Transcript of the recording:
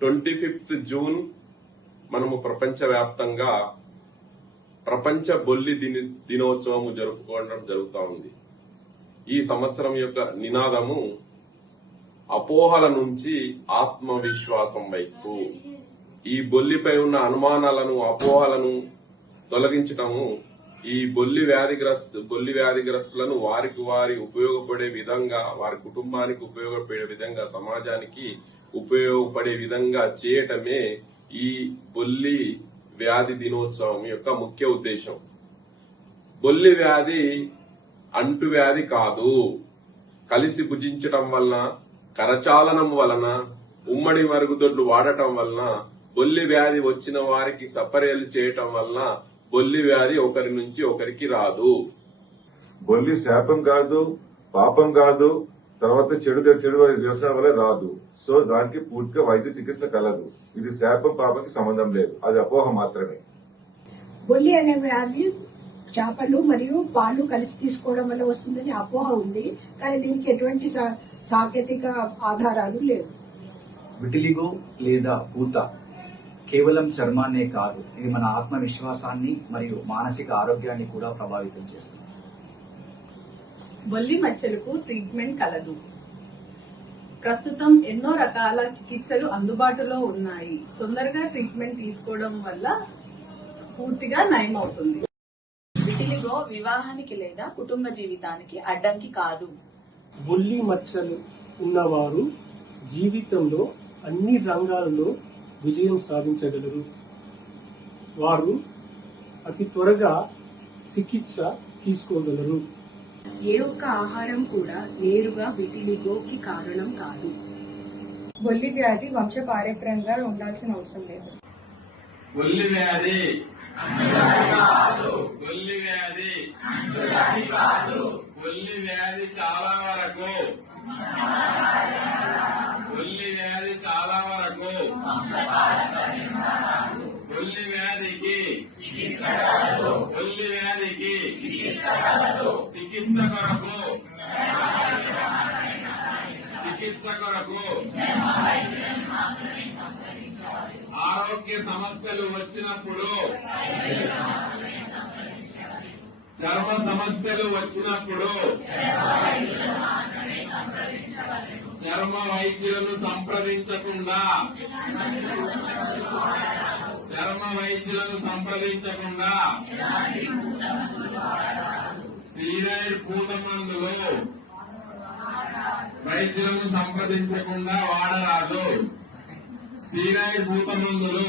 25th June మనము ప్రపంచవ్యాప్తంగా ప్రపంచ బొల్లి దినోత్సవం జరుపుకోవడం జరుగుతూ ఉంది. ఈ సంవత్సరం యొక్క నినాదము అపోహల నుంచి ఆత్మవిశ్వాసం వైపు. ఈ బొల్లిపై ఉన్న అనుమానాలను, అపోహలను తొలగించటము ఈ బొల్లి వ్యాధిగ్రస్తులను వారి ఉపయోగపడే విధంగా, వారి కుటుంబానికి ఉపయోగపడే విధంగా, సమాజానికి ఉపయోగపడే విధంగా చేయటమే ఈ బొల్లి వ్యాధి దినోత్సవం యొక్క ముఖ్య ఉద్దేశం. బొల్లి వ్యాధి అంటువ్యాధి కాదు. కలిసి భుజించటం వలన, కరచాలనం వలన, ఉమ్మడి మరుగుదొడ్లు వాడటం వలన, బొల్లి వ్యాధి వచ్చిన వారికి సపర్యలు చేయటం వలన బొల్లి వ్యాధి ఒకరి నుంచి ఒకరికి రాదు. బొల్లి శాపం కాదు, పాపం కాదు, తర్వాత చెడు వ్యసనం వల్ల రాదు. సో దానికి పూర్తిగా వైద్య చికిత్స కలదు. ఇది శాపం పాపంకి సంబంధం లేదు, అది అపోహ మాత్రమే. బొల్లి అనే వ్యాధి చేపలు మరియు పాలు కలిసి తీసుకోవడం వల్ల వస్తుందని అపోహ ఉంది, కానీ దీనికి ఎటువంటి సాంకేతిక ఆధారాలు లేవు. విటిలిగో లేదా పూత కేవలం చర్మాన్నే కాదు, ఇది మన ఆత్మవిశ్వాసాన్ని మరియు మానసిక ఆరోగ్యాన్ని కూడా ప్రభావితం చేస్తుంది. బొల్లి మచ్చలకు ట్రీట్మెంట్ కలదు. ప్రస్తుతం ఎన్నో రకాల చికిత్సలు అందుబాటులో ఉన్నాయి. తొందరగా ట్రీట్మెంట్ తీసుకోవడం వల్ల పూర్తిగా నయం అవుతుంది. విటిలిగో వివాహానికి లేదా కుటుంబ జీవితానికి అడ్డంకి కాదు. బొల్లి మచ్చలు ఉన్నవారు జీవితంలో అన్ని రంగాలలో విజయం సాధించగలరు. వారు అతి త్వరగా చికిత్స తీసుకోగలరు. ఏ ఒక్క ఆహారం కూడా నేరుగా విటిలిగోకి కారణం కాదు. బొల్లి వ్యాధి వంశపారంపర్యంగా ఉండాల్సిన అవసరం లేదు. బొల్లి వ్యాధి బొల్లి వ్యాధి బొల్లి వ్యాధి చాలా వరకు బొల్లి వ్యాధి చాలా వరకు బొల్లి వ్యాధికి బొల్లి వ్యాధికి చికిత్స కొరకు ఆరోగ్య సమస్యలు వచ్చినప్పుడు, చర్మ సమస్యలు వచ్చినప్పుడు చర్మ వైద్యులను సంప్రదించకుండా స్టీరాయిడ్ పూత మందులు వైద్యులను సంప్రదించకుండా వాడరాదు. స్టీరాయిడ్ పూత మందులు